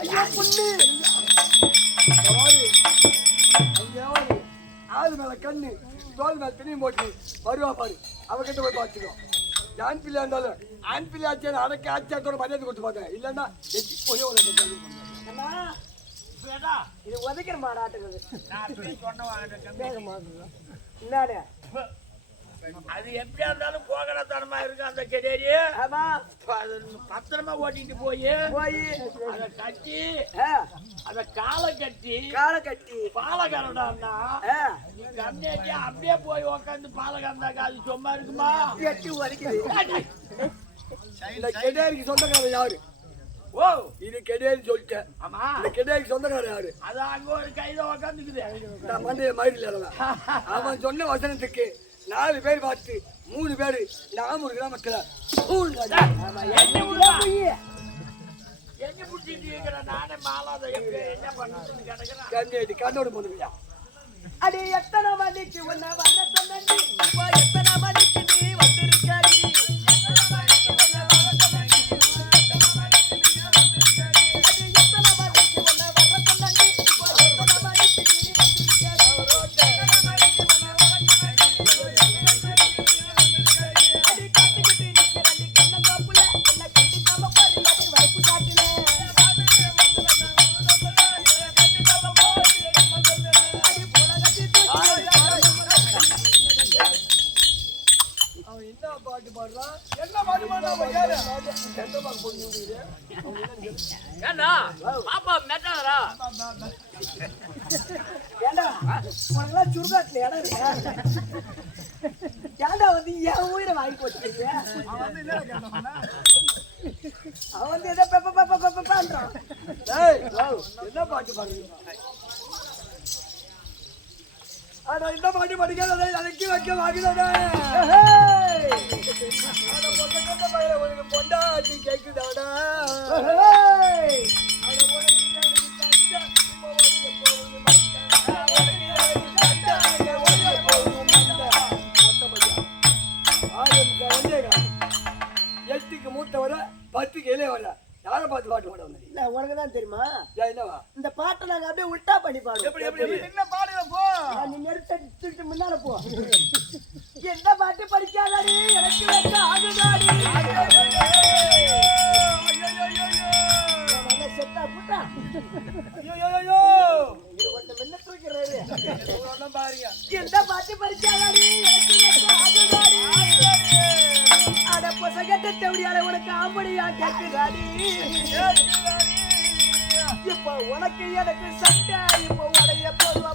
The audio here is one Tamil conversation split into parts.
ஐயா பொண்ணு ஆறு மேல கண்ணு தோல் மேல துணியும் போட்டு வருவா பாரு அவகிட்ட போய் பார்த்துக்கோ ஆண் பிள்ளை இருந்தாலும் ஆண் பிள்ளை ஆச்சு அடக்க ஆச்சாத்தோட மரியாதை கொடுத்து பார்த்தேன் இல்லைன்னா ஒரே ஒரு இது உதைக்கிற மாடு ஆட்டுறது என்னடா அது எப்படியா இருந்தாலும் போகடத்தனமா இருக்கு அந்த கெடேரி. ஆமா பத்திரமா ஓட்டிட்டு போய் அதை கட்டி அத காலை கட்டி பாலை கரடான்னா நீ கண்ணேட்டி அப்படியே போய் உக்காந்து பாலை கறந்தாக்கா அது சும்மா இருக்குமா? எட்டி வரைக்குது. இந்த கெடேரிக்கு சொந்தக்காரர் யாரு? ஓ இது கெடேரி சொல்லிட்டேன். ஆமா இந்த கெடேரிக்கு சொந்தக்காரர் யாரு? அது அங்க ஒரு கையில உக்காந்துக்குது. நான் மண்டைய மயிரில் அவன் சொன்ன வசனத்துக்கு 4 பேர் பார்த்து 3 பேரு நாம இருக்கிற மக்களை என்ன புடிச்சிட்டு நானே மாலாத என்ன பண்ணுறதுன்னு கிடக்குறேன். கண்ணோடு போதுயா அடி எத்தனை மணிக்கு உன்னை வந்த சொன்னி இப்போ எத்தனை மணிக்கு நீ வந்திருக்காடி சுருகாட்டுல இடம் ஏண்டா வந்து என் உயிரை வாங்கி போட்டு அவன் வந்து ஏதோ பெப்பான்றான். என்ன பாட்டு பாடுறீங்க? ஆனா இந்த பாட்டு படிக்காத அடக்கி வைக்க வாங்கினே பொண்டாட்டி கேக்குதாடா எட்டுக்கு மூத்தவர 10க்கு இளையவர யாரை பார்த்து பாட்டு பாட வந்தீங்க? இல்ல உனக்குதான் தெரியுமா என்னவா இந்த பாட்டை நாங்க அப்படியே உல்டா பண்ணி பாடுவோம். என்ன பாடுங்க போ நீ நெருத்து முன்னால போ. எந்த பாட்டு படிக்காதாடி எனக்கு வைக்க ஆகுதாடி செத்தா புட்டா என்ன தூக்கிறாரு பாருங்க. எந்த பாட்டு படிக்காதாடி எனக்கு வைக்க ஆகுதாடி அட பொசகட்ட தேவடியால உனக்கு ஆம்படியா கேக்குதாடி இப்போ உனக்கு எனக்கு சண்டை இப்போ உடைய போதுவா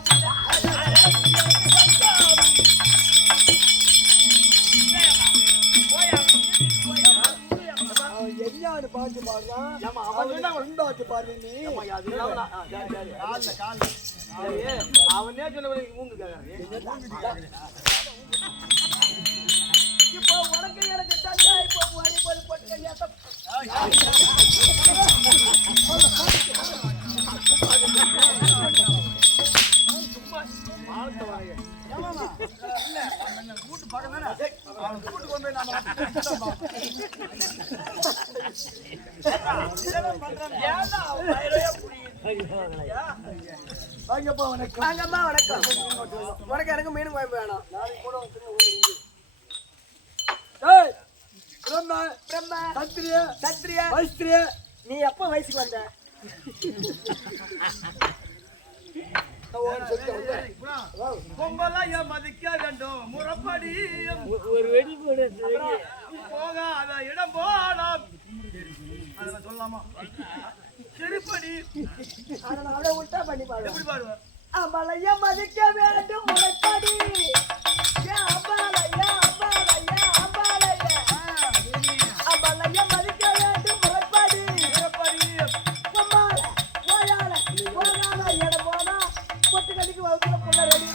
எரியாடு பாட்டு பாடுறான். அவன் பாட்டு பாடு நீ அவனே சொன்ன இப்போ உனக்கு எனக்கு சண்டை இப்போ உடைய போது போட்டு கல்யாணம் கூட்டு பக்கம் கூட்டு கொண்டு வாங்கப்பா வணக்கம். வாங்கம்மா வணக்கம். உனக்கு எனக்கு மீன் குழம்பு வேணும். நாளைக்கு கூட பிரம்ம சத்திரிய வைஸ்திரிய நீ எப்ப வயசுக்கு வந்த? பொங்கலா மதிக்க வேண்டும் முறப்படி ஒரு வெடி போட போகாத இடம் போலாம் அதெல்லாம் சொல்லலாமா? செருப்படி அதனால உல்டா பண்ணி பாடு. எப்படி பாடுவேன்? அம்பளைய மதிக்க வேண்டும் முறப்படி அம்பளைய மதிக்க வேண்டும் முறப்படி போகாத இடம் போனா பொட்டு கடிக்கு வகுப்புல பொண்ண ரெடி.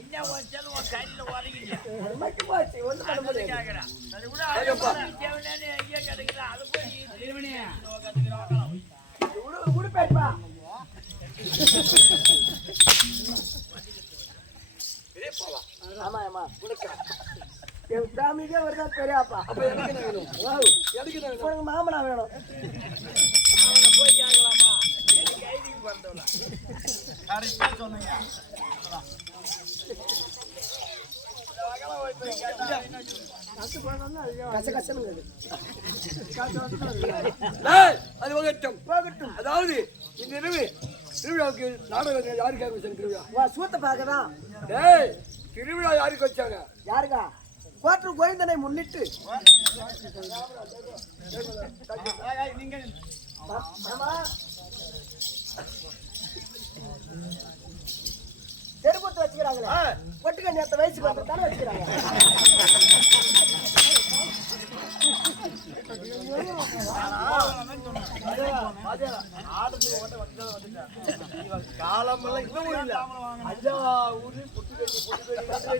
என்ன வச்சாலும் உன் கையில உதங்கிட்டு ஒண்ணு பண்ண முடியாது. கிடைக்குது அது போய் உடுப்பேட்பா ஆமா ஆமா உனக்கா என் ஃபேமிலிக்கே வருதா பெரியாப்பா அப்ப எனக்கு என்ன வேணும்? எனக்கு என்ன வேணும்? உனக்கு மாமனா வேணும் அவனை போய் கேட்கலாமா எனக்கு ஐடிக்கு வந்தோம்ல கரெக்டா சொன்னீங்க கசகசன்னு டேய், அது போகட்டும். அதாவது இந்த இரவு திருவிழாவுக்கு நாடகம் யாருக்காக வச்சாங்க திருவிழா? வா சூத்த பார்க்கதான் டேய், திருவிழா யாருக்கு வச்சாங்க? யாருக்கா கோட்டர் கோவிந்தனை முன்னிட்டு ஆமா தெருக்கூத்து வச்சுக்கிறாங்களே பொட்டுக்க நேத்த வயசுக்கு வந்து தானே வச்சுக்கிறாங்க காலமெல்லாம் இன்னமும் இல்ல. ஐயா ஊரு புட்டு கட்டி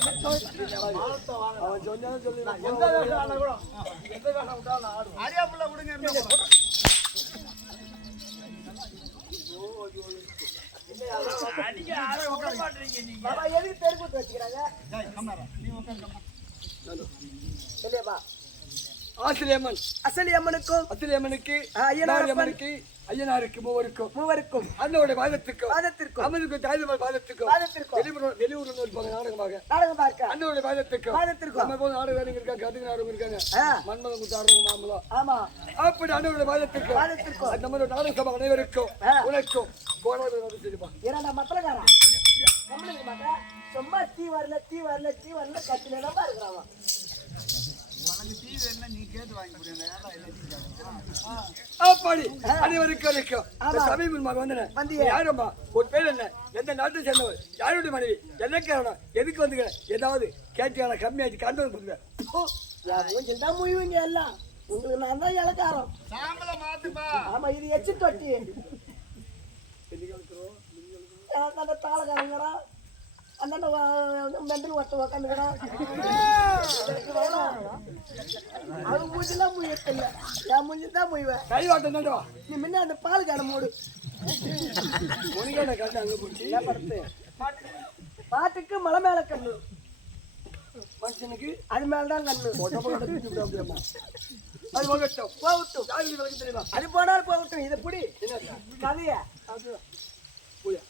அவன் சொன்னாலும் சொல்லி எந்த வேஷம் ஆனா கூட எந்த வேஷம் விட்டாலும் நான் ஆடுவேன். அரியாப்புல விடுங்க அடிக்க யாரும் விட மாட்டீங்க நீங்க பாபா எதுக்கு தெருக்கூத்து வச்சுக்கிறாங்க இல்லையாப்பா ஆசிரியம்மன் அசலியம்மனுக்கும் அத்திரியம்மனுக்கு ஐயனார் அம்மனுக்கு ஐயனாருக்கு மூவருக்கும் அண்ணனுடைய பாதத்துக்கும் பாதத்திற்கும் அம்மனுக்கு தாய்மார் பாதத்துக்கும் வெளியூர்ல இருப்பாங்க நாடகமாக நாடகம் பார்க்க அண்ணனுடைய பாதத்துக்கும் பாதத்திற்கும் நம்ம போது நாடகம் இருக்காங்க கதுக்கு நாடகம் இருக்காங்க மன்மதம் குத்தாடுறவங்க மாமலம் ஆமா அப்படி அண்ணனுடைய பாதத்துக்கும் நம்மளோட நாடக சபை அனைவருக்கும் உனக்கும் போராட தெரியுமா ஏன்னா மத்தலக்காரா நம்மளுக்கு மாட்டா சும்மா தீ வரல கட்டில தான் இருக்கிறான் அப்படி அனைவருக்கும் சமீபமாக வந்தேன் யாரம்மா ஒரு பேர் என்ன எந்த நாட்டை சேர்ந்தவர் யாருடைய மனைவி என்ன காரணம் எதுக்கு வந்துங்க ஏதாவது கேட்டியான கம்மியாச்சு கண்டது பண்ணுங்க தான் முய்வீங்க எல்லாம் உங்களுக்கு நான் தான் இலக்காரம் ஆமா இது எச்சு தொட்டி அந்த தாளக்காரங்கிறா அந்த மெண்டல் ஒட்ட உக்காந்துக்கிறான் அது மூஞ்சிலாம் முயற்சில்ல என் மூஞ்சி தான் முய்வேன் கை வாட்டம் தாண்டா நீ முன்ன அந்த பால் கடை மூடு உனக்கான கண்டு அங்கே போச்சு படுத்து பாட்டுக்கு மலை மேல கண்ணு மனுஷனுக்கு அது மேலதான் கண்ணு அது போகட்டும் போகட்டும் யாருக்கு விளக்கு தெரியுமா அது போனாலும் போகட்டும் இதை புடி கதைய போயா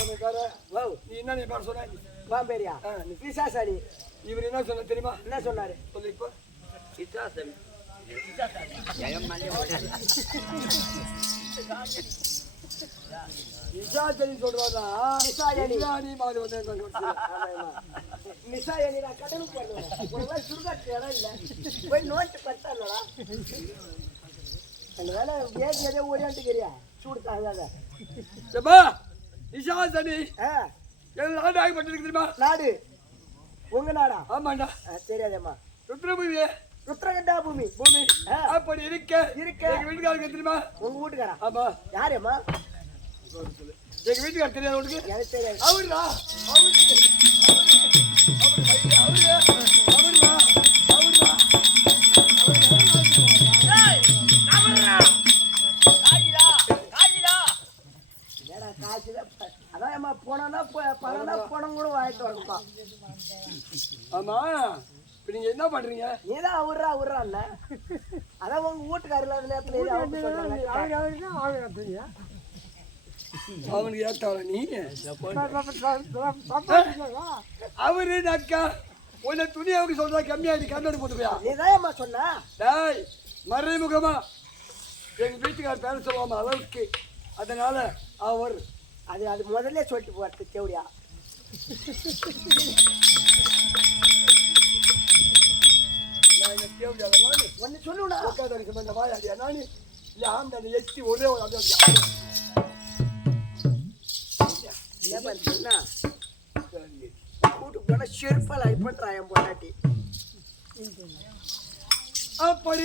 வா நீ என்ன நீ பேர் சொன்ன வாம்பேரியா பிசாசாடி இவர் என்ன சொன்ன தெரியுமா? என்ன சொன்னாரு சொல்லு இப்போ. சித்தாசன் நிஷாச்சரி சொல்றாதா? நிஷாச்சரி. நிஷானி மாதிரி வந்து நிஷா என்னடா கடலுக்கு போறேன் உனக்கு சுடுகாட்டு இடம் இல்ல போய் நோட்டு பத்தாலடா அந்த வேலை வேதி எதோ ஓடியாண்டுக்கிறியா சூடு தாங்காத எப்பா நிஷாச்சரி என் நாடு ஆகப்பட்டிருக்கு தெரியுமா? நாடு உங்க நாடா? ஆமாண்டா. தெரியாதேம்மா. ருத்ரபூமி ருத்ரகண்டா பூமி பூமி அப்படி இருக்க எங்க வீட்டுக்காரருக்கு தெரியுமா? உங்க வீட்டுக்காரா? ஆமா. யாரேம்மா? எங்க வீட்டுக்காரர் தெரியாது உனக்கு? எனக்கு தெரியாது. அவருடா அதான் போனா பணம் கூட வாங்கிட்டு வரப்பா. ஆமா இப்ப நீங்க என்ன பண்றீங்க? நீதான் அவர்றா அண்ணா. அதான் உங்க வீட்டுக்காரர் இல்லாத நேரத்துல அவனுக்கு ஏத்தாவல நீ அவரு அக்கா உன்னை துணி அவங்க சொல்றா கம்மியாயிட்டு கண்ணோடு போட்டு போயா? நீதான் சொன்னா டேய் மறைமுகமா எங்க வீட்டுக்காரர் பேர சொல்லுவாம அளவுக்கு. அதனால அவர் அது முதல்ல சொல்லிட்டு போறது தேவடியா. ஒன்னு சொல்லுடா. உட்காந்து வாயாடியா நானு ஆம் தானே எச்சி ஒரே ஒரு சொன்னா கூட்டு போனா செருப்பால் அடிப்பண்றான் பொண்டாட்டி. அப்படி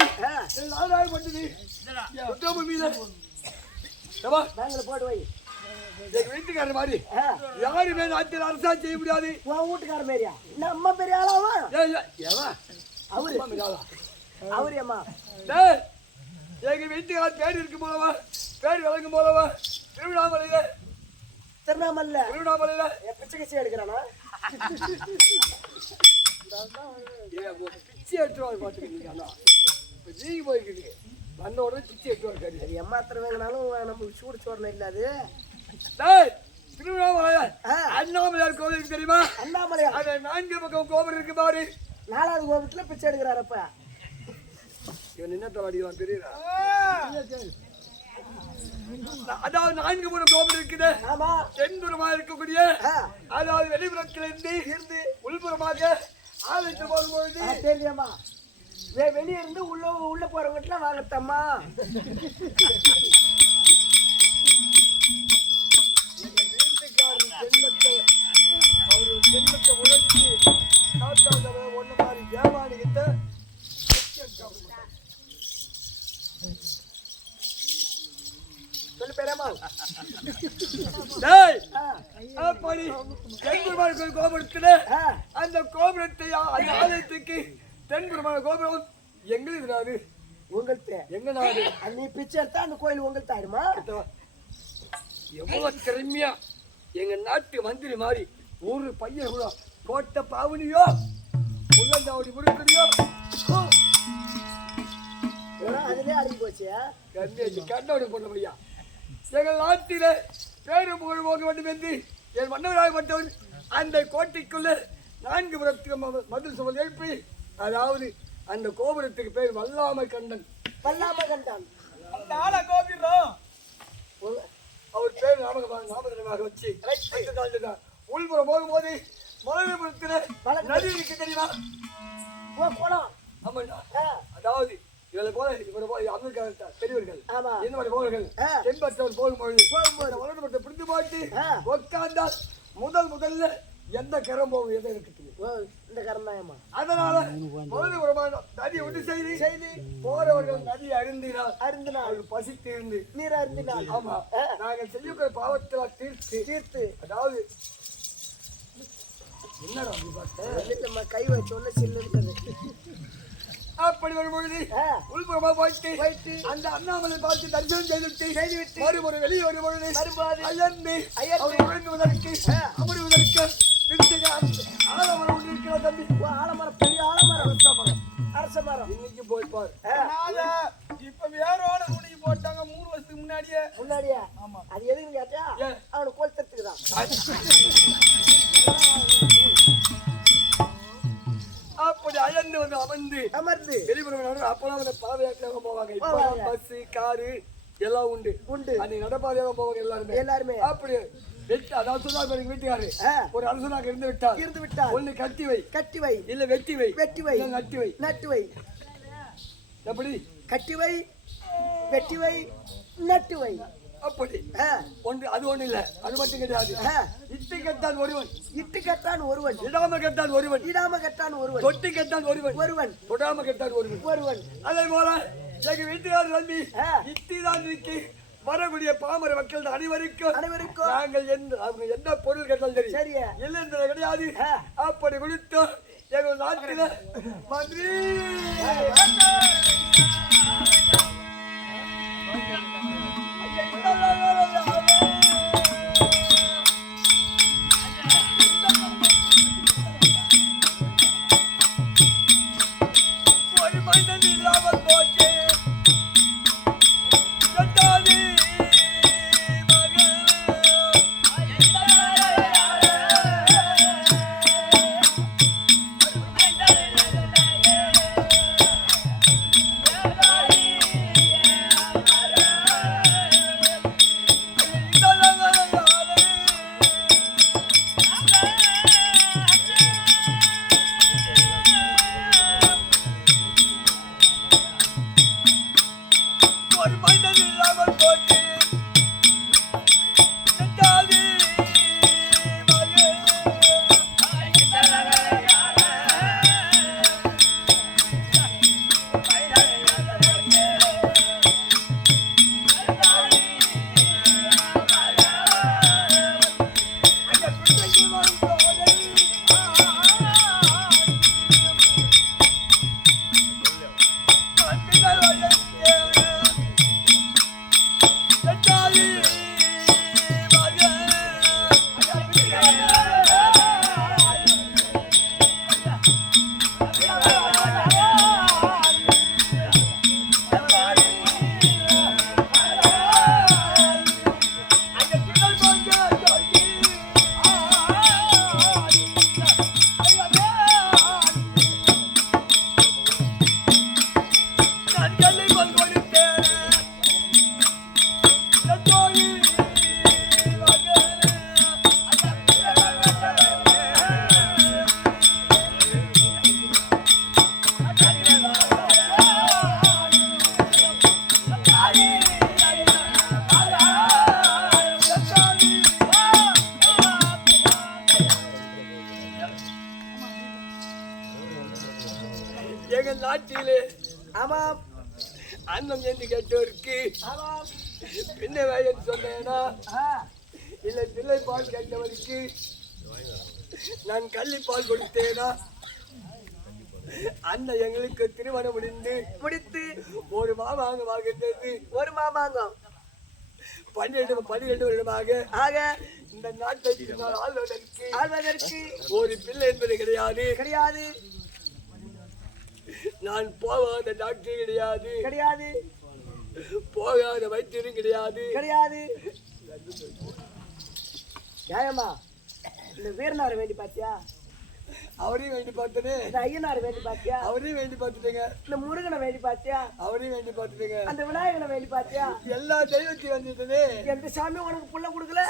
நாடாகப்பட்டது ருத்ரபூமியில பேங்க்ல போட்டு வை. எங்க வீட்டுக்காரர் மாதிரி யாருமே நாட்டில் அரசாங்கம் செய்ய முடியாது. உன் வீட்டுக்காரர் மாதிரியா? நம்ம பெரிய ஆளாவா? அவரு அவரு அம்மா எங்க வீட்டுக்காரர் பேர் இருக்கும் போலவா பேர் விளங்கும் போலவா திருவண்ணாமலையில பிச்சை கட்சி எடுக்கிறானா? பிச்சை எடுத்துருவாங்க பாத்துக்கிட்டீங்க. நீங்க போய்க்கிட்டீங்க வந்த உடனே பிச்சை எடுத்துவாங்க. அது எம்மாத்திரம் வேணுனாலும் நமக்கு சூடு சோறணும் இல்லாது. திருவண்ணாமலை அண்ணாமலையார் கோவில் இருக்கு தெரியுமா? அண்ணாமலையா? அது 4 பக்கம் கோபுரம் இருக்கு பாரு. 4வது கோபுரத்துல பிச்சை எடுக்கிறாரப்ப. இவன் என்ன தவாடிவான் தெரியுதா? அதாவது 4 புறம் கோபுரம் இருக்குது. ஆமா. தென்புறமா இருக்கக்கூடிய அதாவது வெளிப்புறத்துல இருந்து உள்புறமாக ஆலயத்து போகும்போது தெரியுமா? வெளியே இருந்து உள்ள போறவங்க வாங்கத்தம்மா. அவரு ஜென்மத்தை உழைச்சி காத்தாந்தவ ஒண்ணு மாதிரி தேவானிகிட்ட சொல்லு பேரமா. அப்படி தென்புறமான கோபுரத்துல அந்த கோபுரத்தை அந்த ஆலயத்துக்கு தென்புறமான கோபுரம் எங்களுக்கு நாடு. உங்கள்கிட்ட எங்க நாடு? நீ பிச்சை எடுத்தா அந்த கோயில் உங்கள்கிட்ட ஆயிடுமா? எவ்வளவு திறமையா எங்க நாட்டு மந்திரி மாதிரி ஒரு பையன் கூட கோட்டை பாவனியோ உள்ளந்தாவடி முறுக்கடியோ அதுலயே அடங்கி போச்சு. கண்ணோடு போன பையா எங்கள் நாட்டில பேரும் புகழ் போக வேண்டும் என்று என் மன்னவராகப்பட்டவன் அந்த கோட்டைக்குள்ள 4 புறத்துக்கு மதில் சுவர் எழுப்பி அதாவது அந்த கோபுரத்துக்கு பேர் வல்லாமை கண்டன். அந்த ஆள கோபுரம் அவர் பேர் நாமகமாக வச்சு உள்புறம் போகும்போது மலையபுரத்துல நதி இருக்கு தெரியுமா? ஆமாண்டா. அதாவது இவரை போல அமெரிக்கா பெரியவர்கள் இந்த மாதிரி போவர்கள் தென்பற்றவர் போகும்போது மலையபுரத்தை பிடித்து போட்டு உட்கார்ந்தால் முதல்ல எந்த கரம் போகும் எதை இருக்கு இந்த கரம் தான். அதனால மலையபுரமான நதியை விட்டு செய்தி போறவர்கள் நதியை அருந்தினால் பசித்து இருந்து நீர் அருந்தினால். ஆமா நாங்கள் செய்யக்கூடிய பாவத்தை தீர்த்து அதாவது என்னடா கை வச்சோன்னு சில்லுன்றது. அப்படி வரும்பொழுது உள்புறமா போயிட்டு அந்த அண்ணாமலை பார்த்து தரிசனம் செய்துவிட்டு மறுமுறை வெளியே வரும்பொழுது அயர்ந்து அமருவதற்கு ஆலமரம் ஒன்று இருக்கிற தம்பி. ஆலமரம் பெரிய ஆலமரம் அரச மரம். இன்னைக்கு போய்ப்பார். இப்ப வேறோட முடிஞ்சு போட்டாங்க 3 வருஷத்துக்கு முன்னாடியே. ஆமா அது எதுன்னு கேட்டா அவனை கொளுத்துறதுக்குதான். அப்படி அயர்ந்து வந்து அமர்ந்து வெளிப்புறம் அப்பெல்லாம் வந்து பாதையாக போவாங்க. இப்போ பஸ் காரு எல்லாம் உண்டு அன்னைக்கு நடப்பாதையாக போவாங்க எல்லாருமே. அப்படி அதாவது சொன்னா வீட்டுக்காரு ஒரு அரசனாக இருந்து விட்டார். ஒண்ணு கட்டி வை இல்ல வெட்டி வை நட்டு வை எப்படி கட்டி வை வெட்டி வை நட்டு வை அப்படி ஒன்று அது ஒண்ணு இல்ல. அது மட்டும் கிடையாது. இட்டு கெட்டான் ஒருவன் இடாம கெட்டான் ஒருவன் தொட்டி கெட்டான் ஒருவன் தொடாம கெட்டான் ஒருவன். அதே போல எங்க வீட்டுக்காரர் நம்பி இட்டிதான் இருக்கு வரக்கூடிய பாமர மக்கள் அனைவருக்கும் நாங்கள் அவங்க என்ன பொருள் கேட்டாலும் சரி இல்லை என்பது கிடையாது. அப்படி கொடுத்தோம் எங்கள் நாட்டில மந்திரி ஒரு மனிதன் இல்லாமல் போச்சு எங்கள் நாட்டிலே ஆமாம் அன்னம் என்று கேட்டோருக்கு பின்ன வயது சொன்னேனா இல்லை பிள்ளை பால் கேட்டவருக்கு நான் கள்ளிப்பால் கொடுத்தேனா அண்ணன் எங்களுக்கு திருமணம் முடித்து ஒரு மாமாங்கம் ஆகின்றது. ஒரு மாமாங்கம் 12 வருடமாக இந்த நாட்டை ஆள்வதற்கு ஒரு பிள்ளை என்பது கிடையாது. நான் போகாத டாக்டர் கிடையாது. போகாத வைத்தியரும் கிடையாது. நியாயமா இந்த வீரனாரை வேண்டி பாத்தியா? அவரையும் வேண்டி பார்த்தனே. இந்த ஐயனாரை வேண்டி பாத்தியா? அவரையும் வேண்டி பார்த்துட்டேங்க. இந்த முருகனை வேண்டி பாத்தியா? அவரையும் வேண்டி பார்த்துட்டேங்க. அந்த விநாயகனை வேண்டி பாத்தியா? எல்லா தெய்வத்தையும் வந்துட்டனே. எந்த சாமி உனக்கு புள்ள கொடுக்கல?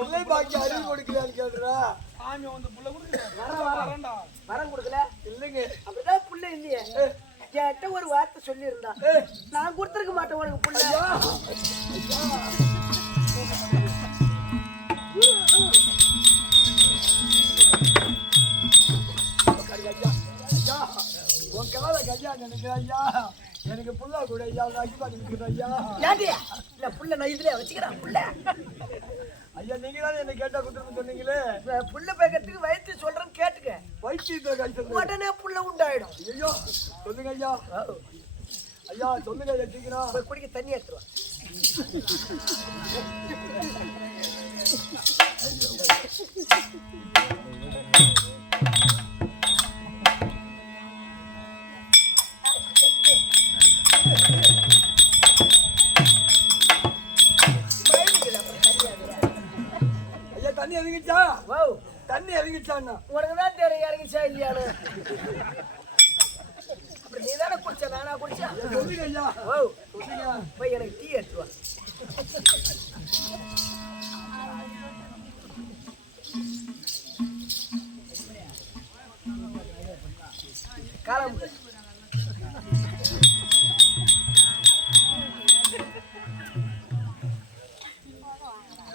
பிள்ளை பாக்கி அறிவு கொடுக்கலான்னு கேட்டுறா. சாமி வந்து புள்ள கொடுக்கல. வரம் கொடுக்கல இல்லைங்க. அப்படிதான் புள்ள இல்லையே. என்கிட்ட ஒரு வார்த்தை சொல்லியிருந்தா நான் கொடுத்துருக்க மாட்டேன் உனக்கு புள்ள. உன் கால கையா நினைக்கிற ஐயா எனக்கு புள்ள கூட ஐயா ஐயா இல்ல புள்ள நான் இதுல வச்சுக்கிறேன் புள்ள. ஐயா நீங்க தானே என்ன கேட்டா கொடுத்துருன்னு சொன்னீங்களே. புள்ள பேக்கத்துக்கு வயிற்று சொல்றேன்னு கேட்டுக்க. வயிற்று உடனே புள்ள உண்டாயிடும். ஐயோ சொல்லுங்க ஐயா. ஐயா சொல்லுங்க ஐயா சீக்கிரம். குடிக்க தண்ணி எடுத்துருவா. தண்ணி இறங்கிச்சா ஓ தண்ணி இறங்கிச்சான்னா உனக்கு தான் தெரியும் இறங்கிச்சா இல்லையானு அப்படி நீ தானே குடிச்ச நானா குடிச்சா சொல்லுங்க ஐயா ஓ போய் எனக்கு டீ எடுத்து வா காலம்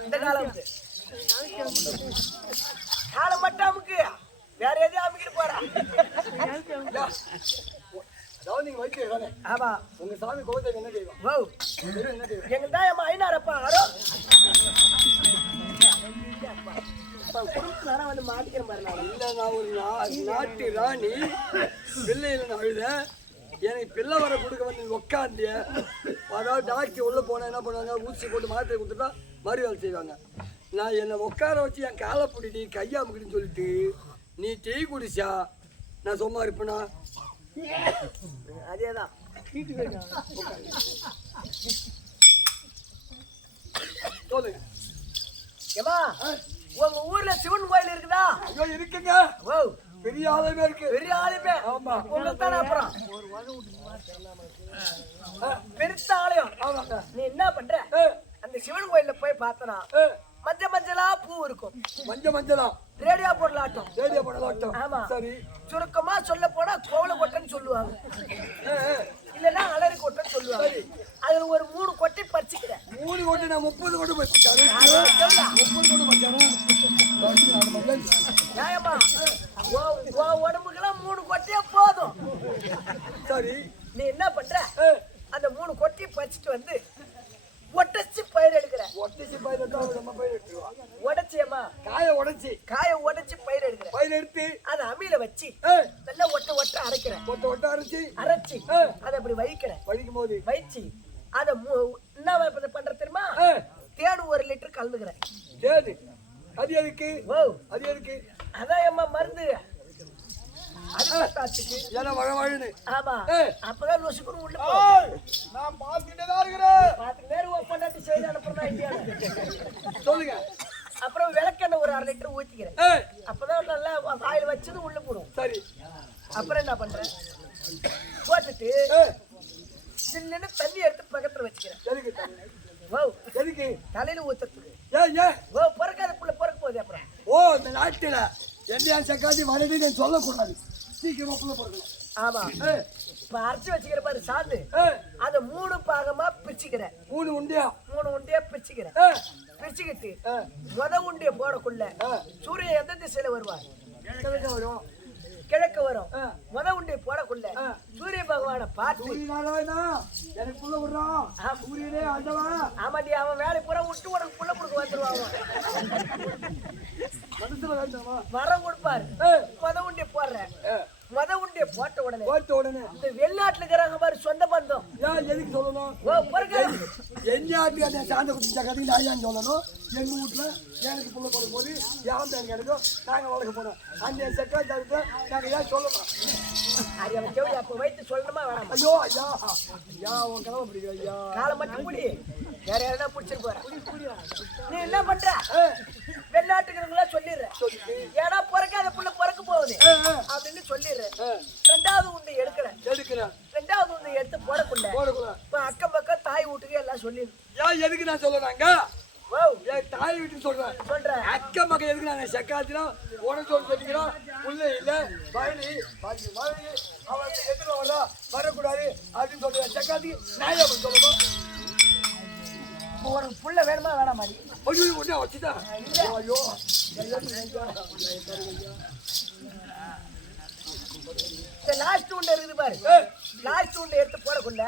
இந்த காலம் காலம் மட்டும் அமுக்கு வேற எதையும் அமுக்கிட்டு போறா அதாவது நீங்க வைக்கிறதானே ஆமா உங்க சாமி கோபத்தை என்ன செய்வோம் ஓ என்ன செய்வோம் எங்க தான் என் ஐநாரப்பா அரோ குடும்பம் வந்து மாட்டிக்கிறேன் பாரு நான் இல்ல நான் ஒரு நாட்டு ராணி பிள்ளையில நான் அழுத எனக்கு பிள்ளை வர கொடுக்க வந்து உட்காந்திய அதாவது டாக்டர் உள்ள போனா என்ன பண்ணுவாங்க ஊசி போட்டு மாத்திரை கொடுத்துட்டா மறு வேலை செய்வாங்க நான் என்னை உட்கார வச்சு என் காலை பிடிடி கையா முக்கின்னு சொல்லிட்டு நீ டீ குடிச்சா நான் சும்மா இருப்பேனா அதேதான் சொல்லுங்க ஏமா உங்க ஊர்ல சிவன் கோயில் இருக்குதா ஐயோ இருக்குங்க ஓ பெரிய ஆளுமே இருக்கு பெரிய ஆலயமே ஆமா உங்களுக்கு தானே அப்புறம் பெருத்த ஆலயம் ஆமாங்க நீ என்ன பண்ற அந்த சிவன் கோயில்ல போய் பார்த்தனா மஞ்ச மஞ்சளா பூ இருக்கும் மஞ்சளா ரேடியோ போடலாட்டம் ரேடியோ போடலாட்டம் ஆமா சரி சுருக்கமா சொல்ல போனா கோவல கொட்டைன்னு சொல்லுவாங்க இல்லன்னா அலரி கொட்டைன்னு சொல்லுவாங்க அதுல ஒரு 3 கொட்டை பறிச்சுக்கிறேன் 3 கொட்டை நான் 30 கொட்டை பறிச்சாரு 30 கொட்டை பறிச்சாரு நியாயமா உடம்புக்கெல்லாம் 3 கொட்டையே போதும் சரி நீ என்ன பண்ற அந்த 3 கொட்டையை பறிச்சுட்டு வந்து ஒட்டச்சி பயிர் எடுக்கிற ஒட்டச்சி பயிர் எடுத்து நம்ம பயிர் எடுத்துருவா உடச்சியம்மா காய உடைச்சி பயிர் எடுக்கிற பயிர் எடுத்து அதை அம்மியில வச்சு நல்லா ஒட்ட அரைக்கிற ஒட்ட அரைச்சி அதை அப்படி வடிக்கும் போது வைச்சு அதை என்ன பண்ற தெரியுமா தேன் 1 லிட்டர் கலந்துக்கிறேன் தேடு அது எதுக்கு ஓ அது எதுக்கு அதான் அம்மா மருந்து ஏன்னா வழவாழுன்னு ஆமா அப்பதான் லொசுக்குன்னு உள்ள நான் பார்த்துட்டே தான் இருக்கிறேன் பாத்து நேரம் பண்ணாட்டி செய்து அனுப்புறதா இல்லையா சொல்லுங்க அப்புறம் விளக்கெண்ணெய் ஒரு 1/2 லிட்டர் ஊத்திக்கிறேன் அப்பதான் நல்லா ஆயில் வச்சது உள்ள போடும் சரி அப்புறம் என்ன பண்றேன் போட்டுட்டு சில்லுன்னு தண்ணி எடுத்து பக்கத்துல வச்சுக்கிறேன் எதுக்கு ஓ எதுக்கு தலையில ஊத்துறதுக்கு ஓ பிறக்காத புள்ள பிறக்க போகுது அப்புறம் ஓ இந்த நாட்டுல என்ன சக்காதி வரது நான் சொல்லக்கூடாது சீக்கிரமா புள்ள பிறக்கணும் ஆமா இப்ப அரைச்சு வச்சுக்கிற பாரு சாந்து அத 3 பாகமா பிரிச்சுக்கிறேன் 3 உண்டியா பிரிச்சுக்கிறேன் பிரிச்சுக்கிட்டு உண்டிய போடக்குள்ள சூரியன் எந்த திசையில வருவார் கிழக்கு வரும் உண்டிய போடக்குள்ள சூரிய பகவான பார்த்து எனக்கு புள்ள விடுறான் ஆமாண்டி அவன் வேலை பூரா விட்டு உனக்கு புள்ள கொடுக்க வந்துருவாங்க வரம் கொடுப்பாரு உண்டிய போடுறேன் உண்டிய போட்ட உடனே இந்த வெளிநாட்டுல இருக்கிறாங்க பாரு சொந்த பந்தம் எதுக்கு சொல்லணும் எங்க சாந்த குடிச்ச கதைக்கு நான் சொல்லணும் எங்க வீட்டுல எனக்கு புள்ள போடும் போது யான் பேர் கிடைக்கும் நாங்க வளர்க்க போறோம் அந்த செக்காய் நாங்க ஏன் சொல்லணும் அப்ப வைத்து சொல்லணுமா வேணாம் ஐயோ ஐயா ஐயா உன் கனவு பிடிக்கும் ஐயா காலை மட்டும் குடி வேற யாரா புடிச்சிட்டு போற நீ என்ன பண்ற வெளிநாட்டுக்கிறவங்களா சொல்லிடுறேன் ஏன்னா பிறக்காத புள்ள பிறக்க போகுது அப்படின்னு சொல்லிடுறேன் 2வது உண்டை எடுக்கிறேன் 2வது உண்டை எடுத்து போடக்குள்ள இப்ப அக்கம் பக்கம் தாய் வீட்டுக்கு எல்லாம் சொல்லிடு எதுக்கு நான் சொல்லறாங்க தாய் வீட்டுக்கு சொல்றேன் அக்கம் பக்கம் எதுக்கு நாங்க செக்காத்தினா உடனே சொல்லிக்கிறோம் புள்ள இல்ல வயலி அவன் எதிர வரக்கூடாது அப்படின்னு சொல்றேன் செக்காத்தி நாயா சொல்லணும் உனக்கு புள்ள வேணுமா வேணாம் மாதிரி ஐயோ வச்சுதான் ஐயோ லாஸ்ட் உண்டை இருக்குது பாரு லாஸ்ட் உண்டை எடுத்து போடக்குள்ள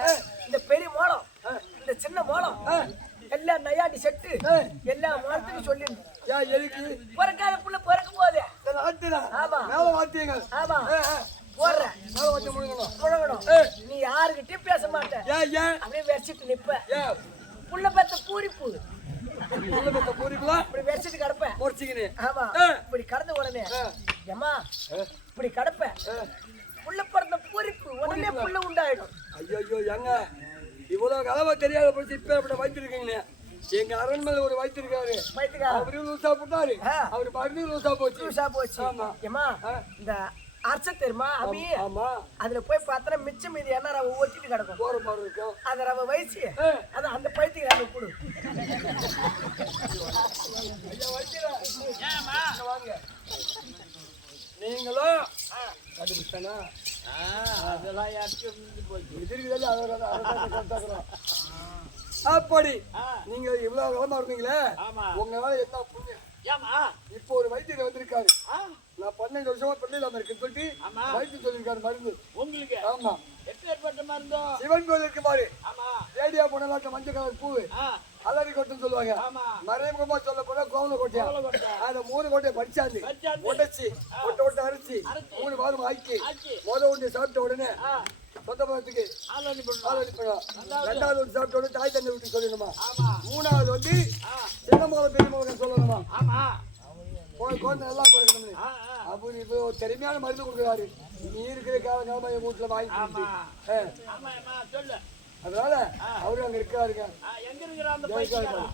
இந்த பெரிய மோளம் இந்த சின்ன மோளம் எல்லாம் நையாண்டி செட்டு எல்லா மோளத்துக்கும் சொல்லிடணும் பிறக்காத புள்ள பிறக்க போகுது ஆமா ஆமா போடுறேன் முழங்கணும் நீ யாருக்கிட்டையும் பேச மாட்டேன் அப்படியே வச்சுட்டு நிப்ப புள்ள பெத்த பூரிப்பு இப்படி வச்சுட்டு கிடப்பேன் ஆமா இப்படி கடந்த உடனே ஏமா இப்படி கிடப்பேன் புள்ள பிறந்த பூரிப்பு உடனே புள்ள உண்டாயிடும் ஐயோ எங்க இவ்வளவு கலவை தெரியாத போச்சு இப்ப இப்படி வந்துருக்கீங்க எங்க அரண்மனை ஒரு வைத்திருக்காரு. அவரு லூசா போட்டாரு. அவரு மருந்து லூசா போச்சு. ஆமா. ஏமா இந்த அர்ச்ச தெரியுமா அபி? ஆமா. அதுல போய் பார்த்தா மிச்சம் மீதி என்ன ரவை ஓட்டிட்டு கிடக்கும். போற மாதிரி இருக்கும். அத ரவை வயசு அது அந்த பைத்தியக்காரனுக்கு கொடு. நீங்களும் கண்டுபிடிச்சானா? அதெல்லாம் அப்படி நீங்க இவ்வளவு காலமா இருந்தீங்களே, உங்களால என்ன புண்ணியம்? இப்போ ஒரு வைத்தியர் வந்திருக்காரு. நான் 12 வருஷமா பிள்ளை இல்லாம இருக்குன்னு சொல்லிட்டு வைத்தியம் சொல்லிருக்காரு மருந்து உங்களுக்கு. ஆமா. எப்பேற்பட்ட மருந்தோ? சிவன் கோயில் இருக்கு பாரு, ரேடியா போனாக்க மஞ்சள் கலர் பூ அலரி கொட்டுன்னு சொல்லுவாங்க. மறைமுகமா சொல்ல போனா கோவல கோட்டையா, அந்த 3 கோட்டையை படிச்சாந்து உடைச்சு ஒட்ட அரைச்சி 3 வாரம் ஆக்கி ஒன்று சாப்பிட்ட உடனே சொந்த பழத்துக்கு ஆள் அனுப்பிடலாம். 2வது ஒன்று சாப்பிட்ட உடனே தாய் தந்தை விட்டு சொல்லணுமா. 3வது வந்து சின்னமோக பெரியமோக சொல்லணுமா. குழந்தை நல்லா கொடுக்கணும். அப்படி இப்போ திறமையான மருந்து கொடுக்குறாரு. நீ இருக்கிற காலகாலமா என் வீட்டுல வாங்கி சொல்லு. அதனால அவரு அங்க இருக்காருங்க. எங்க இருக்கிற அந்த பைத்தியக்காரன்?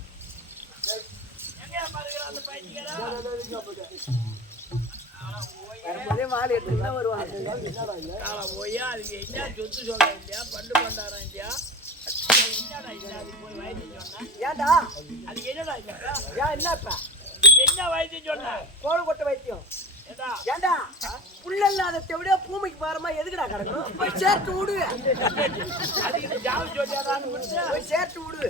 மாலை எடுத்துட்டு தான் வருவாங்க. போய் அதுக்கு என்ன சொத்து சொல்ல இல்லையா, பண்டு பண்டாரம் இல்லையா, என்னடா இல்ல அது போய் வைத்தியம் சொன்னா? ஏன்டா அதுக்கு என்னடா இல்ல? ஏன் என்னப்பா என்ன வைத்தியம் சொன்ன? கோழு கொட்டை வைத்தியம். ஏண்டா புள்ளல்லாததை விட பூமிக்கு பாரமா எதுக்குடா கிடக்கும்? போய் சேர்த்து விடு. அதுக்கு ஜாவு சொல்லியாதான்னு போய் சேர்த்து விடு.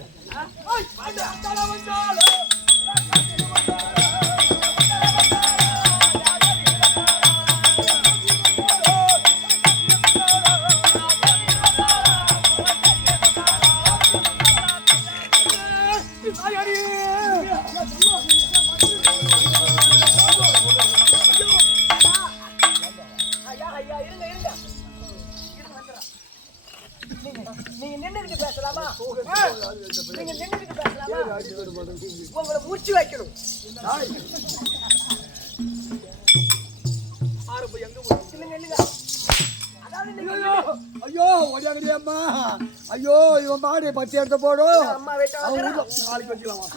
நீங்க நின்னுக்கிட்டு பேசலாமா? நீங்க நின்னுக்கிட்டு பேசலாமா? உங்களை முடிச்சு வைக்கணும். ஐயோ ஓடியாங்கடியம்மா. ஐயோ இவன் மாடி பத்தி எடுத்து போடும். அம்மா வீட்டை நாளைக்கு வச்சுக்கலாமா?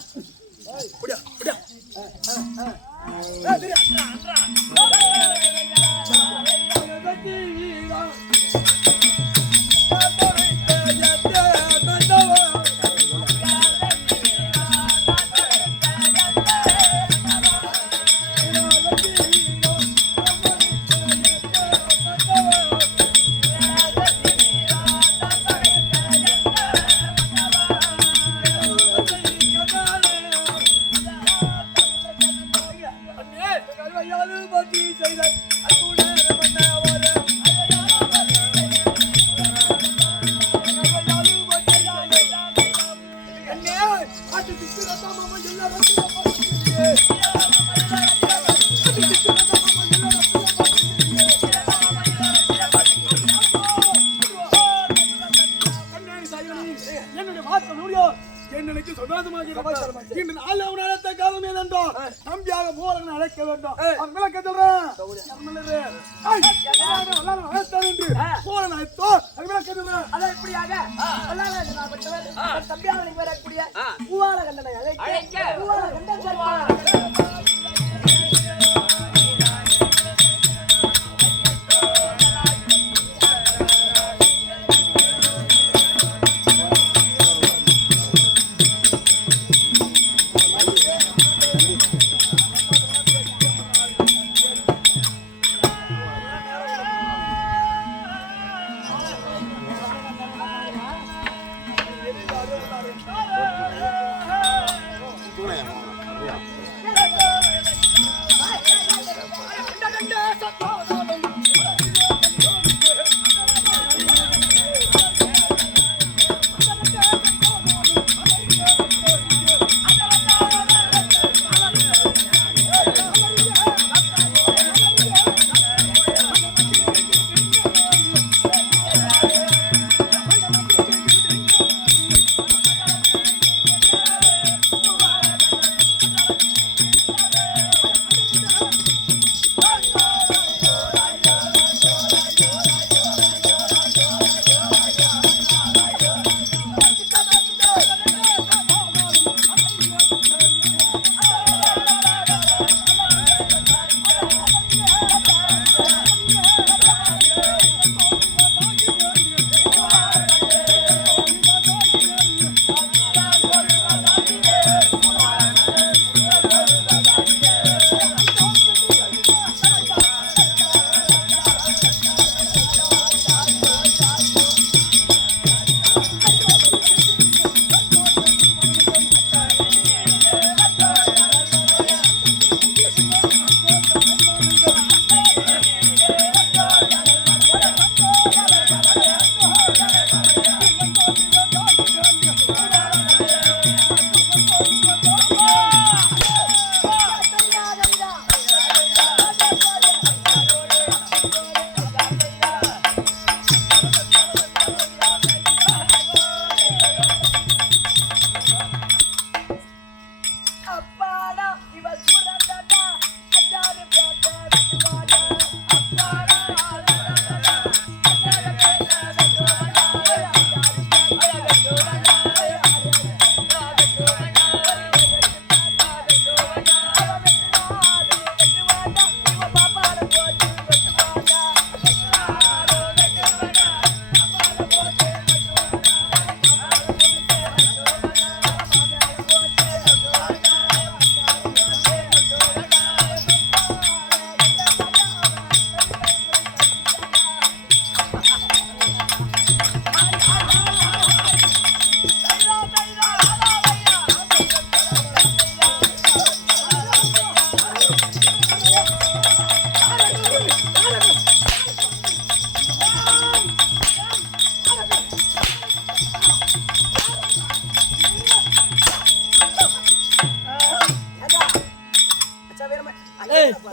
நம்பியாக போறேன் அழைக்க வேண்டும். விளக்க சொல்றேன் தம்பியாக வரக்கூடிய பூவால கண்டனை அழைக்க பூவால கண்டன்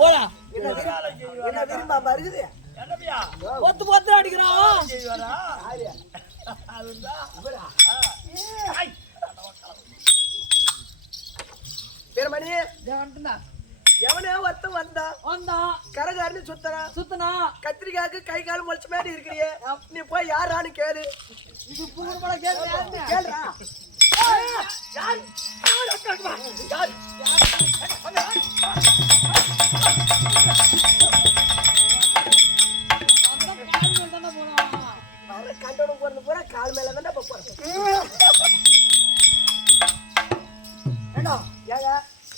போடா என்ன விரும்பாம இருக்குது என்னவியா பொத்து பொத்து அடிக்கிறான் செய்வாரா அதுதான் பெருமணி வந்துட்டா எவனே ஒருத்தன் வந்தான் கரகாரன்னு சுத்தனா கத்திரிக்காய்க்கு கை கால் முளைச்ச மாதிரி இருக்கிறியே நீ போய் யாரான்னு கேளு இது பூர்வல கேளுடா கேளுடா யார் யார் கண்டோட போறது பூரா கால் மேல தான் போறோம் ஏண்டா ஏங்க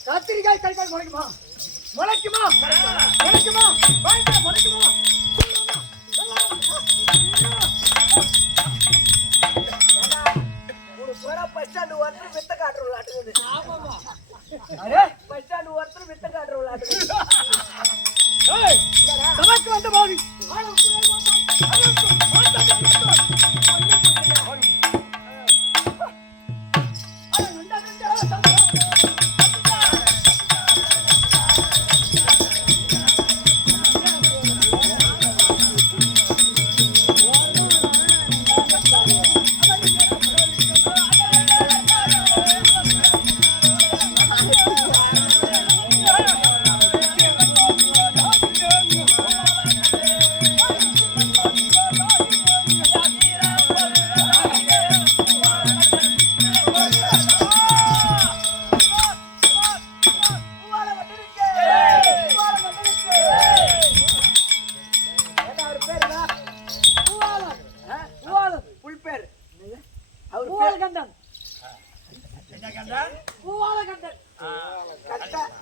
கத்திரிக்காய் கை கால் முளைக்குமா முளைக்குமா வாங்க முளைக்குமா ஒரு பூரா பஸ் ஸ்டாண்ட் ஒருத்தர் வித்த காட்டுற விளையாட்டுது ஆமாமா பஸ் ஸ்டாண்ட் ஒருத்தர் வித்த காட்டுற விளையாட்டுது தனக்கு வந்த மாதிரி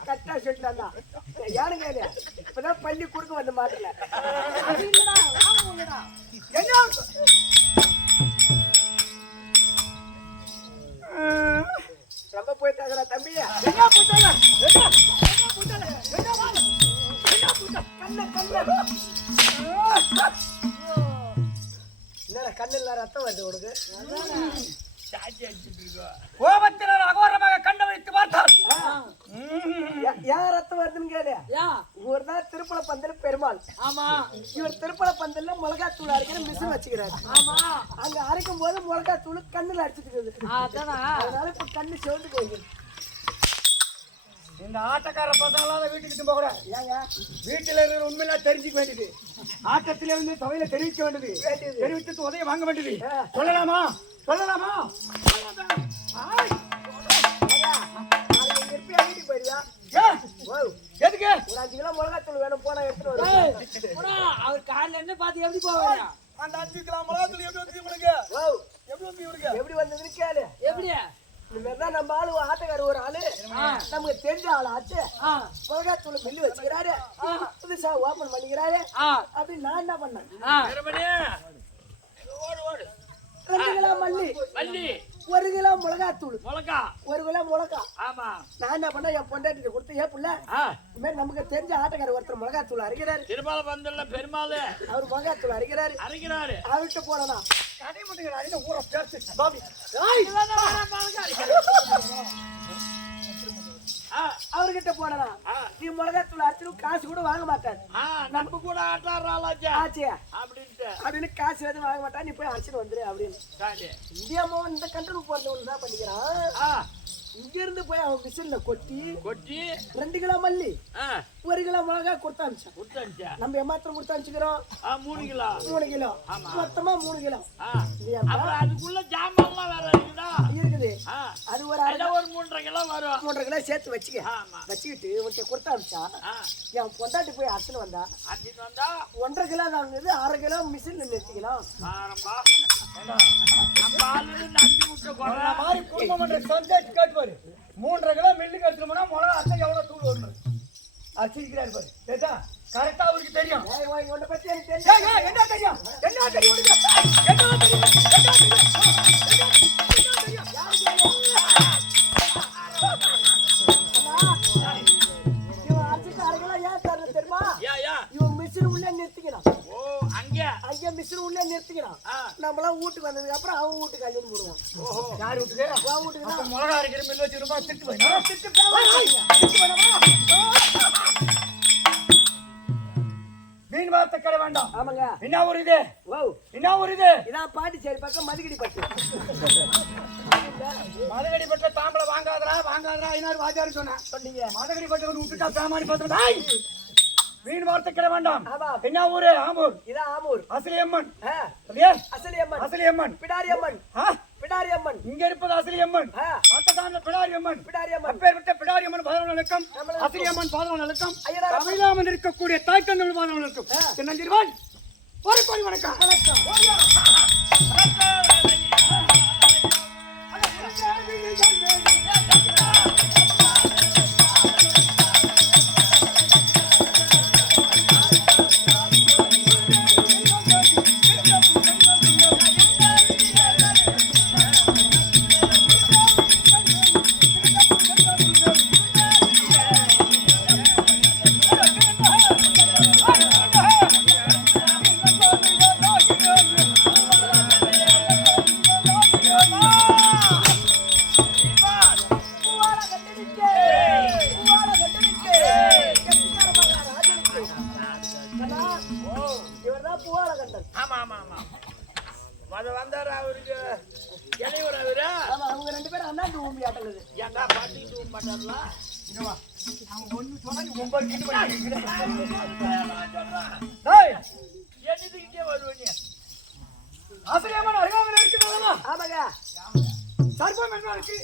கட்டா சொல்லிட்டாங்க யாருங்க இப்பதான் பள்ளி குறுக்க வந்த மாட்டல என்ன ரொம்ப போயிட்டாங்கடா தம்பி என்ன போயிட்டாங்க என்ன கண்ணில் ரத்தம் வருது உனக்கு கோபத்தினர் அகோரமாக கண்ண வைத்து பார்த்தார் ஏன் ரத்தம் வருதுன்னு கேளு ஒரு நாள் திருப்பல பந்தல் பெருமாள் ஆமா இவர் திருப்பல பந்தல்ல மிளகாத்தூள் அரைக்கிற மிஷின் வச்சுக்கிறாரு ஆமா அங்க அரைக்கும் போது மிளகாத்தூள் கண்ணுல அடிச்சுட்டு அதனால இப்ப கண்ணு சிவந்து போயிடுது இந்த ஆட்டக்கார பசங்களால வீட்டுக்கு போக கூடாது ஏங்க வீட்டுல இருக்கிற உண்மையெல்லாம் தெரிஞ்சுக்க வேண்டியது ஆட்டத்தில இருந்து சபையில தெரிவிக்க வேண்டியது தெரிவித்து உதவி வாங்க வேண்டியது சொல்லலாமா வீட்டுக்கு போயிடுவா எதுக்கு ஒரு 5 கிலோ மிளகாத்தூள் வேணும் போனா எடுத்துட்டு வருவேன் அவர் காலைல என்ன பார்த்து எப்படி போவாரு அந்த 5 கிலோ மிளகாத்தூள் எப்படி வந்து உங்களுக்கு எப்படி வந்ததுன்னு கேளு எப்படி இந்த மாதிரிதான் நம்ம ஆளு ஆட்டக்கார ஒரு ஆளு நமக்கு தெரிஞ்ச ஆள் ஆச்சு மிளகாத்தூள் மில்லு வச்சுக்கிறாரு புதுசா ஓபன் பண்ணிக்கிறாரு அப்படின்னு நான் என்ன பண்ணேன் 2 கிலோ மல்லி 1 கிலோ மிளகாத்தூள் 1 கிலோ மிளகா நான் என்ன பண்ண என் பொண்டாட்டிட்டு கொடுத்து ஏன் புள்ள இந்த மாதிரி நமக்கு தெரிஞ்ச ஆட்டக்கார ஒருத்தர் மிளகாத்தூள் அரைக்கிறாரு திருமலை பந்தல்ல பெருமாள் அவர் மிளகாத்தூள் அரைக்கிறாரு அவர்கிட்ட போனா கடை மட்டும் அடிக்க ஊற பேசு பாபி அவர்கிட்ட போனா நீ மிளகாத்தூள் அரைச்சு காசு கூட வாங்க மாட்டாரு நம்ம கூட ஆட்டாச்சு ஆச்சு அப்படின்னு காசு எதுவும் வாங்க மாட்டா நீ போய் அரைச்சிட்டு வந்துரு அப்படின்னு இந்தியாமோ இந்த கண்ட்ரோல் போறவங்க தான் பண்ணிக்கிறான் இங்க இருந்து போய் அவன் மிஷின்ல கொட்டி 2 கிலோ மல்லி 1 கிலோ மிளகா கொடுத்தாச்சு நம்ம ஏமாத்திரம் கொடுத்தாச்சுக்கிறோம் 3 கிலோ மொத்தமா 3 கிலோ அதுக்குள்ள ஜாமான்லாம் வேற இருக்குது அது ஒரு 3.5 கிலோ வரும் 3.5 கிலோ சேர்த்து வச்சுக்கிட்டு உனக்கு கொடுத்தாச்சா என் பொண்டாட்டி போய் அரைச்சுன்னு வந்தா 1.5 கிலோ தான் வாங்குது 1/2 கிலோ மிஷின்ல நிறுத்திக்கலாம் மாதிரி குடும்பம் பண்ற சப்ஜெக்ட் கேட்டுவாரு 3.5 கிலோ மில்லுக்கு எடுத்துட்டு போனா மிளகா அத்தை எவ்வளவு தூள் வரணும் அது சிரிக்கிறாரு பாரு கேட்டா கரெக்டா அவருக்கு தெரியும் உன்னை பத்தி எனக்கு தெரியும் என்ன தெரியும் இவன் அரைச்சுக்கு 1/2 கிலோ ஏன் தரணும் தெரியுமா இவன் மிஷின் உள்ளே நிறுத்திக்கிறான் அங்கே மிஷின் உள்ளே நிறுத்திக்கிறான் நம்மளாம் வீட்டுக்கு வந்ததுக்கு அப்புறம் அவன் வீட்டுக்கு அள்ளின்னு போடுவான் யார் வீட்டுக்கு அவன் வீட்டுக்கு மிளகா அரைக்கிற மில் வச்சிருப்பா திட்டு போய் திட்டு வேண்டாம். ஆமாங்க. என்ன ஊர் இது? ஓ, என்ன ஊர் இது? இதான் பாண்டிச்சேரி பக்கம் மதுகிடி பட்டு. மதுகடி பட்ட தாம்பளை வாங்காதரா ஐநாறு வாஜாரு சொன்னேன். சொன்னீங்க. மதுகடி பட்ட விட்டுட்டா சாமானி பார்த்தா வீண் வார்த்தை கிட வேண்டாம். ஆமா. என்ன ஊரு? ஆமூர். இதான் ஆமூர். அசலியம்மன். அசலியம்மன். அசலியம்மன். பிடாரியம்மன். பிடாரியம்மன். இங்க இருப்பது அசலியம்மன். மத்ததான பிடாரியம்மன். பிடாரியம்மன். அப்பேற்பட்ட பிடாரியம்மன் பாதவன் வணக்கம். அசலியம்மன் பாதவன் வணக்கம். தமிழாமன் இருக்கக்கூடிய தாய் தந்தல் பாதவன் வணக்கம். சின்னஞ்சிறுவன் ஒரு கோடி வணக்கம். அசலியம்மன் அருகாமல் இருக்கிறதா? ஆமாங்க. சர்ப்பம் என்ன இருக்கு?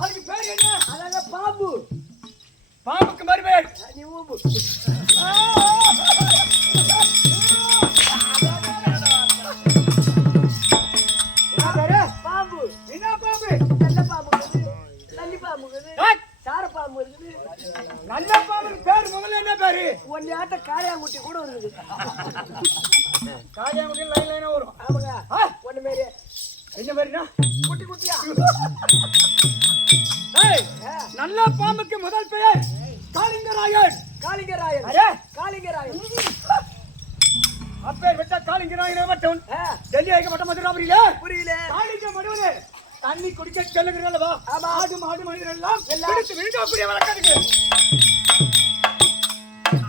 அதுக்கு பேர் என்ன? அதாங்க பாம்பு. பாம்புக்கு மறுபேர் நீ ஊம்பு. என்ன பேரு? பாம்பு. என்ன பாம்பு? நல்ல பாம்பு இருக்குது, நல்லி பாம்பு இருக்குது, சார பாம்பு இருக்குது. நல்ல பாம்புக்கு பேர் முதல்ல என்ன பேரு? ஒன்னு ஆட்ட காளையாங்குட்டி கூட இருக்குது. காளியாங்குடி லைன் லைனா வரும். ஆமாங்க. ஒண்ணு மாரி என்ன பேருனா? குட்டி குட்டியா. நல்ல பாம்புக்கு முதல் பெயர் காளிங்கராயன். காளிங்கராயன். அரே காளிங்கராயன். அப்பேர் விட்ட காளிங்கராயன் மட்டும் டெல்லி ஐக்கப்பட்ட மதுராபுரியில புரியல. காளிங்க மடுவனே தண்ணி குடிக்க செல்லுகிறல்லவா? ஆடு மாடு மனிதர் எல்லாம் பிடித்து விழுங்கக்கூடிய வழக்கம் இருக்கு.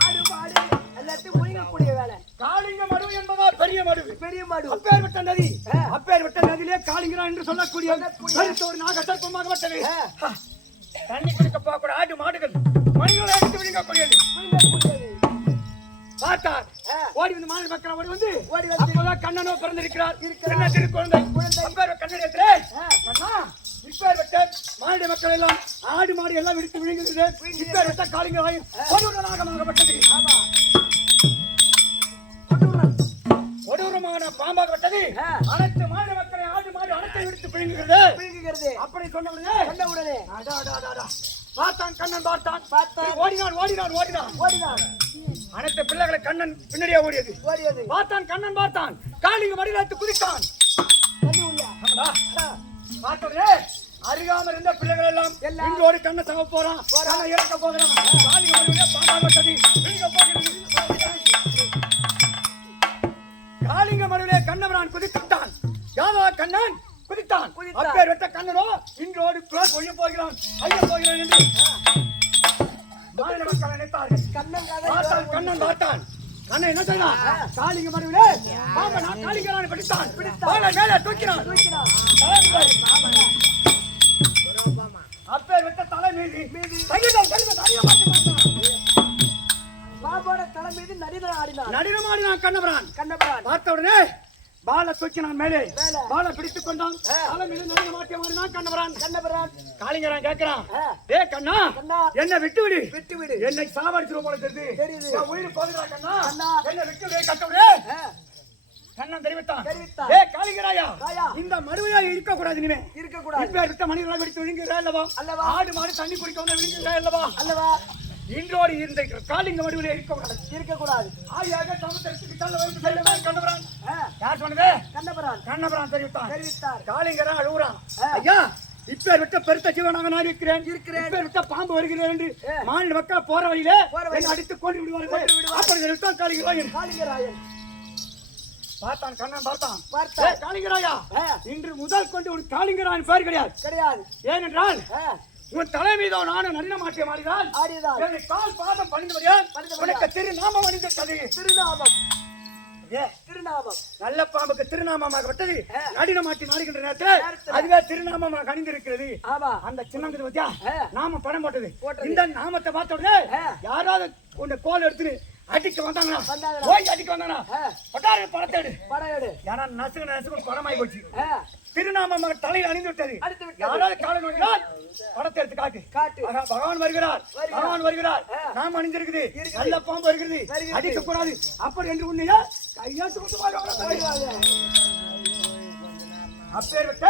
ஆடு மாடு எல்லாத்தையும் முழுங்கக்கூடிய வேலை. காளிங்க மடுவு என்பதா பெரிய மடுவு. பெரிய மாடு. அப்பேர் விட்ட நதி. அப்பேர் விட்ட நதியிலே காளிங்கரா என்று சொல்லக்கூடிய ஒரு நாகசர்ப்பமாக விட்டது. தண்ணி குடிக்க போகக்கூடிய ஆடு மாடுகள் மனிதர்களை எடுத்து விழுங்கக்கூடியது. பார்த்தார் ஓடி வந்து மாநில மக்கள் ஓடி வந்து அப்பதான் கண்ணனோ பிறந்திருக்கிறார். என்ன திருக்குழந்தை கண்ணனே கண்ணா இப்பேர் விட்ட மாநில மக்கள் எல்லாம் ஆடு மாடு எல்லாம் விடுத்து விழுங்குகிறது. இப்பேர் விட்ட காளிங்கராயன் கொடூரமாகப்பட்டது. கொடூரமான பாம்பாக விட்டது. அனைத்து மாநில மக்களை ஆடு மாடு அனைத்தை விடுத்து விழுங்குகிறது. அப்படி சொன்ன உடனே பார்த்தான் கண்ணன் பார்த்தான் ஓடினான். அனைத்து பிள்ளைகளை கண்ணன் பின்னாடியே ஓடியது. பார்த்தான் கண்ணன் பார்த்தான் காளிங்க மடியில குதித்தான். பார்த்தோடனே அருகாமல் இருந்த பிள்ளைகள் எல்லாம் இங்கோடு கண்ணை தக போறான் இறக்க போகிறான். காளிங்க மடியில பாம்பாகப்பட்டது. காளிங்க மடுவிலே கண்ணவரான் குதித்தான். யாதா கண்ணன் குதித்தான். அப்பேர் வெட்ட கண்ணனோ இன்றோடு கொய்ய போகிறான் ஐயா போகிறான் என்று மாநில மக்கள் நினைத்தார்கள். கண்ணன் பார்த்தான். கண்ணன் என்ன செய்தான்? காளிங்க மடுவிலே பாம்பை நான் காளிங்கரான் பிடித்தான். மேலே தூக்கினான். அப்பேர் வெட்ட தலை மீது பாம்போட தலை மீது நடினம் ஆடினான் கண்ணவரான். பார்த்த உடனே பால தூக்கினான் மேலே. பால பிடித்துக் கொண்டான். தலை மீது நடின மாட்டிய மாறினான் கண்ணவரான். காளிங்கரான் கேட்கிறான், டே கண்ணா என்ன விட்டு விடு, என்னை சாவடிச்சிரும் போல தெரியுது, உயிர் போதுடா கண்ணா, என்ன விட்டு விடு கட்டவிடு. கண்ணன் தெரிவித்தான், ஏ காளிங்கராயா இந்த மடுவையா இருக்க கூடாது. இனிமே இப்பேர் விட்ட மனிதர்களை வெடித்து விழுங்குகிறா அல்லவா? ஆடு மாடு தண்ணி குடிக்க வந்து விழுங்குகிறா அல்லவா? இன்றோடு இருந்த காளிங்க மடுவிலே இருக்கக்கூடாது. ஆயாக சமுத்திரத்துக்கு கண்ணபுரான். யார் சொன்னது? கண்ணபுரான் தெரிவித்தான். காளிங்கரான் அழுகுறான், ஐயா இப்பேர் விட்ட பெருத்த ஜீவனாக நான் இருக்கிறேன். இப்பேர் விட்ட பாம்பு வருகிறேன் என்று மாநில மக்கள் போற வழியிலே அடித்துக் கொண்டு விடுவார்கள். அப்படி தெரிவித்தான் காளிங்கராயன். பார்த்தான் கண்ணன் பார்த்தான். காளிங்கராயா இன்று முதல் கொண்டு ஒரு காளிங்கராயன் பெயர் கிடையாது. ஏனென்றால் உன் தலை மீதோ நானும் நடின மாட்டிய மாறினால் கால் பாதம் பணிந்து உனக்கு திருநாமம் அணிந்த கதை. திருநாமம். நல்ல பாம்புக்கு திருநாமமாகப்பட்டது நடினமாட்டி நாடுகின்ற நேரத்தில் அதுவே திருநாமமாக கணிந்திருக்கிறது. ஆமா. அந்த சின்னங்கிறது பத்தியா நாம படம் போட்டது. இந்த நாமத்தை பார்த்த உடனே யாராவது உன்னை கோல் எடுத்து அடிக்க வந்தாங்கன்னா போய் அடிக்க வந்தாங்கன்னா பட்டாரு படத்தை எடு. ஏன்னா நசுக்கு படமாயி போச்சு. திருநாமமாக தலையில் அணிந்து விட்டது. யாராவது காலை நோக்கினால் படத்தை எடுத்து காட்டு. பகவான் வருகிறார். நாம் அணிந்திருக்குது. நல்ல பாம்பு வருகிறது. அடிக்க கூடாது அப்படி என்று உன்னையா கையாட்டு அப்பேற்பட்ட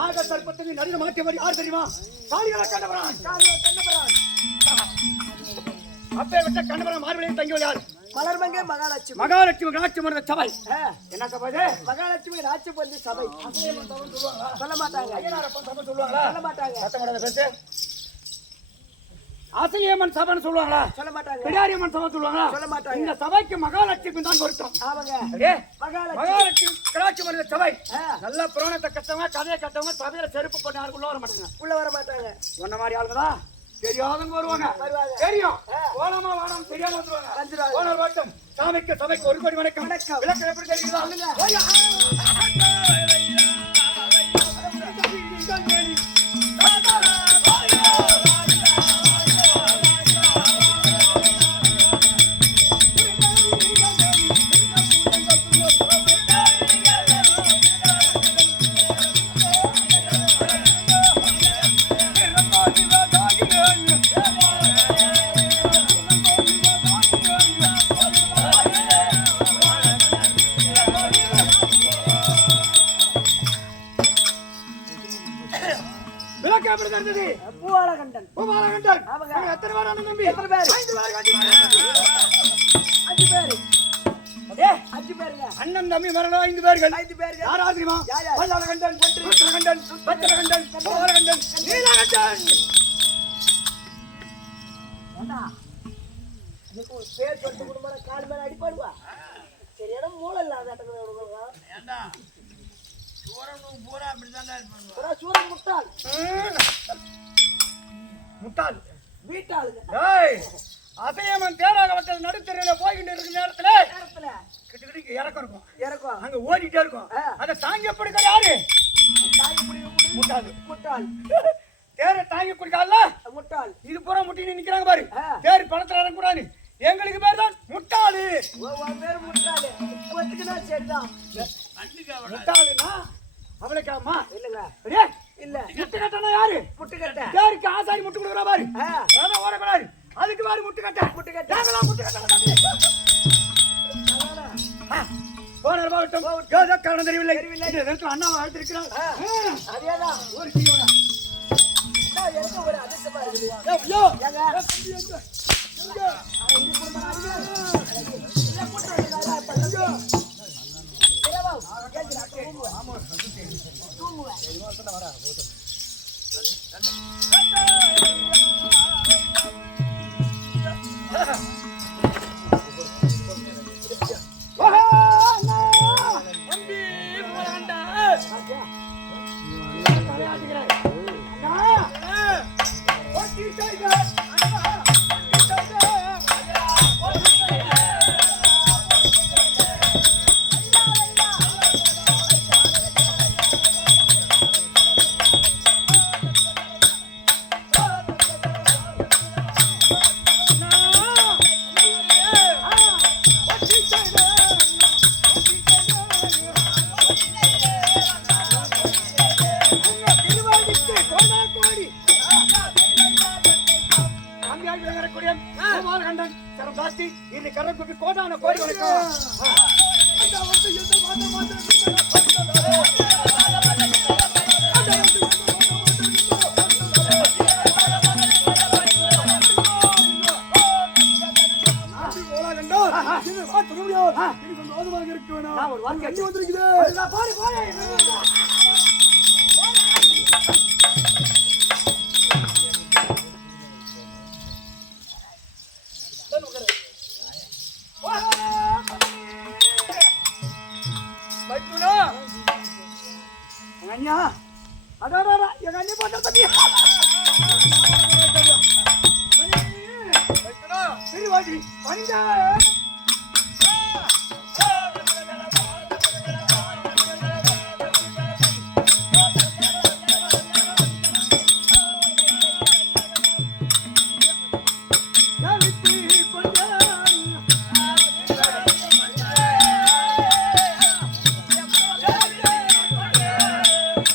நாக சர்ப்பத்தை நடுவில் மாற்றியவர் யார் தெரியுமா? காளிகள கண்டபரான். அப்பேற்பட்ட கண்டபரான் மார்பிளையும் தங்கியவர் யார்? மலர்மங்கை மகாலட்சுமி. மகாலட்சுமி ராட்சி மன்ற சபை. என்ன சபை? மகாலட்சுமி ராட்சி பந்து சபை. சொல்ல மாட்டாங்க. சொல்லுவாங்களா? சொல்ல மாட்டாங்க. சத்தம் பேசு. ஆசிரியம்மன் சபைன்னு சொல்லுவாங்களா? சொல்ல மாட்டாங்க. பிடாரியம்மன் சபை சொல்லுவாங்களா? சொல்ல மாட்டாங்க. இந்த சபைக்கு மகாலட்சுமி தான் பொருத்தம். ஆமாங்க. மகாலட்சுமி ராட்சி மன்ற சபை. நல்ல புராணத்தை கட்டவங்க கதையை கட்டவங்க சபையில செருப்பு பண்ண யாரும் உள்ள வர மாட்டாங்க. சொன்ன மாதிரி ஆளுங்கதான் தெரியாதவங்க வருவாங்க. தெரியும் போலாமா வானம் தெரியாம வந்துருவாங்க. போன வட்டம் சாமிக்கு சபைக்கு ஒரு கோடி வணக்கம். விளக்கம் எப்படி தெரியுதா? பூவாலகண்டன். எத்தனை பேர் அண்ணன் தம்பி? 5 பேர். 5 பேருங்க. அண்ணன் தம்பி மரணம் 5 பேர்கள். 5 பேருங்க. யாரா தெரியுமா? பூவாலகண்டன், பத்திரகண்டன், பூவாலகண்டன், நீலகண்டன். பேர் சொல்லிட்டு குடும்பம் கால் மேல அடிப்பாடுவா. சரியான மூளை இல்லாத சூரன் முட்டாள் வீட்டாளுங்க. அசையம்மன் தேராகப்பட்ட நடுத்தரையில போய்கிட்டு இருக்கிற நேரத்துல கிட்ட இறக்கம் அங்க ஓடிட்டே இருக்கும். அதை தாங்கி பிடிக்க யாரு? முட்டாள். தேரை தாங்கி பிடிக்கால முட்டாள். இது பூரா முட்டி நிக்கிறாங்க பாரு. தேர் பணத்துல இறங்கக்கூடாது. எங்களுக்கு பேர் தான் முட்டாளு. பேர் முட்டாளு. சரிதான். முட்டாளுன்னா அவளுக்காமா இல்லங்க. இல்ல முட்டு கட்டனா யாரு? முட்டு கட்ட. தேருக்கு ஆசாரி முட்டு கொடுக்குறா பாரு. அதான் ஓடக்கூடாது. அதுக்கு பாரு முட்டு கட்ட. முட்டு கட்ட. போன பாவட்டம் யோகா காரணம் தெரியவில்லை. அண்ணாவை அழைத்திருக்கிறார். அதேதான் ஒரு கீழே எனக்கு ஒரு அதிர்ஷ்டமா இருக்குது. கோடான கோடி வணக்கம்.